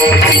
Gracias.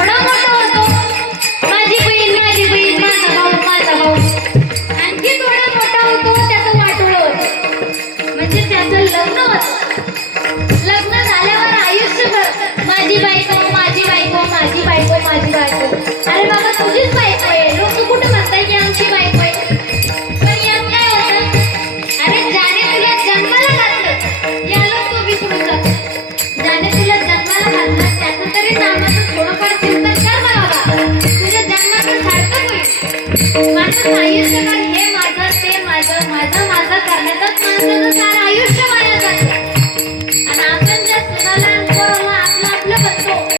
थोडंफार चिंतन कर बाबा तुझ्या जन्माचं सार्थक होईल. माझं आयुष्यकाळ हे माझ्या